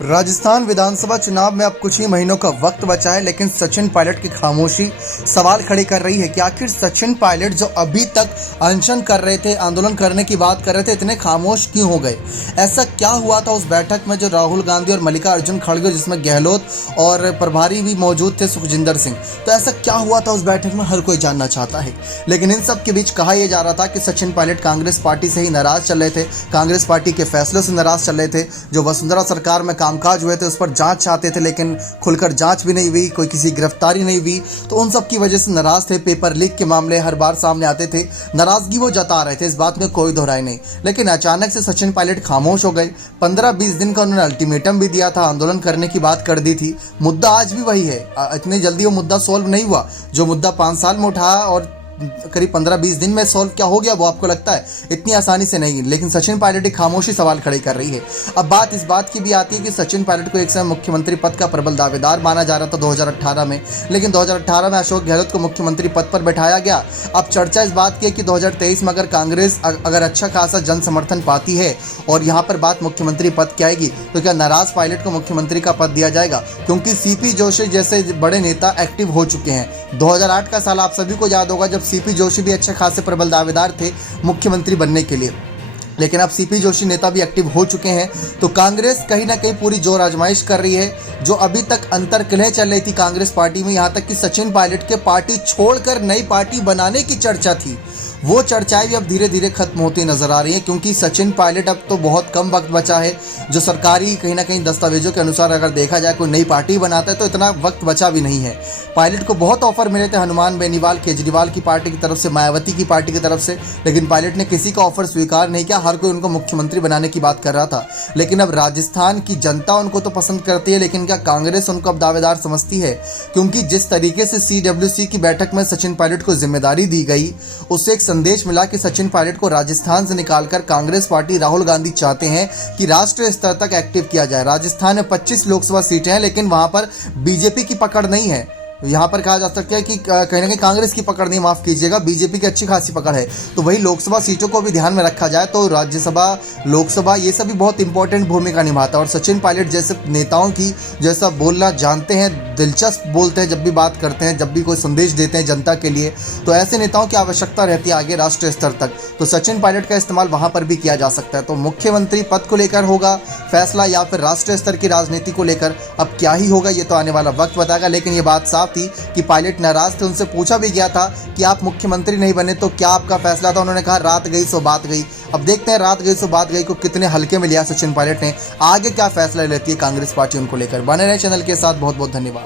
राजस्थान विधानसभा चुनाव में अब कुछ ही महीनों का वक्त बचा है, लेकिन सचिन पायलट की खामोशी सवाल खड़े कर रही है कि आखिर सचिन पायलट जो अभी तक अनशन कर रहे थे, आंदोलन करने की बात कर रहे थे, इतने खामोश क्यों हो गए। ऐसा क्या हुआ था उस बैठक में जो राहुल गांधी और मल्लिकार्जुन खड़गे, जिसमें गहलोत और प्रभारी भी मौजूद थे सुखजिंदर सिंह, तो ऐसा क्या हुआ था उस बैठक में, हर कोई जानना चाहता है। लेकिन इन सब के बीच कहा यह जा रहा था कि सचिन पायलट कांग्रेस पार्टी से ही नाराज चल रहे थे, कांग्रेस पार्टी के फैसलों से नाराज चल रहे थे। जो वसुंधरा सरकार में कामकाज हुए थे उस पर जांच चाहते थे, लेकिन खुलकर जांच भी नहीं हुई, कोई किसी गिरफ्तारी नहीं हुई, तो उन सब की वजह से नाराज थे। पेपर लीक के मामले हर बार सामने आते थे, नाराजगी वो जता रहे थे, इस बात में कोई दोहराई नहीं। लेकिन अचानक से सचिन पायलट खामोश हो गए। 15-20 दिन का उन्होंने अल्टीमेटम भी दिया था, आंदोलन करने की बात कर दी थी। मुद्दा आज भी वही है, इतनी जल्दी वो मुद्दा सॉल्व नहीं हुआ। जो मुद्दा 5 साल में उठा और करीब 15-20 दिन में सॉल्व क्या हो गया, वो आपको लगता है इतनी आसानी से नहीं। लेकिन सचिन पायलट की खामोशी सवाल खड़े कर रही है। अब बात इस बात की भी आती है कि सचिन पायलट को एक समय मुख्यमंत्री पद का प्रबल दावेदार माना जा रहा था 2018 में, लेकिन 2018 में अशोक गहलोत को मुख्यमंत्री पद पर बैठाया गया। अब चर्चा इस बात की है कि 2023 में अगर कांग्रेस अगर अच्छा खासा जन समर्थन पाती है और यहाँ पर बात मुख्यमंत्री पद की आएगी, तो क्या नाराज पायलट को मुख्यमंत्री का पद दिया जाएगा, क्योंकि सीपी जोशी जैसे बड़े नेता एक्टिव हो चुके हैं। 2008 का साल आप सभी को याद होगा, जब सीपी जोशी भी अच्छे खासे प्रबल दावेदार थे मुख्यमंत्री बनने के लिए, लेकिन अब सीपी जोशी नेता भी एक्टिव हो चुके हैं। तो कांग्रेस कहीं ना कहीं पूरी जोर आजमाइश कर रही है। जो अभी तक अंतर्कलह चल रही थी कांग्रेस पार्टी में, यहाँ तक कि सचिन पायलट के पार्टी छोड़कर नई पार्टी बनाने की चर्चा थी, वो चर्चाएं भी अब धीरे धीरे खत्म होती नजर आ रही है, क्योंकि सचिन पायलट अब तो बहुत कम वक्त बचा है। जो सरकारी कहीं ना कहीं दस्तावेजों के अनुसार अगर देखा जाए कोई नई पार्टी बनाता है तो इतना वक्त बचा भी नहीं है। पायलट को बहुत ऑफर मिले थे हनुमान बेनीवाल केजरीवाल की पार्टी की तरफ से, मायावती की पार्टी की तरफ से, लेकिन पायलट ने किसी का ऑफर स्वीकार नहीं किया। हर कोई उनको मुख्यमंत्री बनाने की बात कर रहा था। लेकिन अब राजस्थान की जनता उनको तो पसंद करती है, लेकिन क्या कांग्रेस उनको अब दावेदार समझती है? क्योंकि जिस तरीके से CWC की बैठक में सचिन पायलट को जिम्मेदारी दी गई, उससे एक संदेश मिला कि सचिन पायलट को राजस्थान से निकालकर कांग्रेस पार्टी राहुल गांधी चाहते हैं कि राष्ट्रीय स्तर तक एक्टिव किया जाए। राजस्थान में 25 लोकसभा सीटें हैं, लेकिन वहां पर बीजेपी की पकड़ नहीं है। यहाँ पर कहा जा सकता है कि कहीं ना कहीं कांग्रेस की पकड़ नहीं, माफ कीजिएगा, बीजेपी की अच्छी खासी पकड़ है। तो वही लोकसभा सीटों को भी ध्यान में रखा जाए तो राज्यसभा, लोकसभा, ये सभी बहुत इंपॉर्टेंट भूमिका निभाता है। और सचिन पायलट जैसे नेताओं की जैसा बोलना जानते हैं, दिलचस्प बोलते हैं, जब भी बात करते हैं, जब भी कोई संदेश देते हैं जनता के लिए, तो ऐसे नेताओं की आवश्यकता रहती है आगे राष्ट्रीय स्तर तक। तो सचिन पायलट का इस्तेमाल वहां पर भी किया जा सकता है। तो मुख्यमंत्री पद को लेकर होगा फैसला या फिर राष्ट्रीय स्तर की राजनीति को लेकर अब क्या ही होगा, ये तो आने वाला वक्त बताएगा। लेकिन ये बात साफ थी कि पायलट नाराज थे। उनसे पूछा भी गया था कि आप मुख्यमंत्री नहीं बने तो क्या आपका फैसला था, उन्होंने कहा रात गई सो बात गई। अब देखते हैं रात गई सो बात गई को कितने हल्के में लिया सचिन पायलट ने, आगे क्या फैसला लेती है कांग्रेस पार्टी उनको लेकर। बने रहे चैनल के साथ, बहुत बहुत धन्यवाद।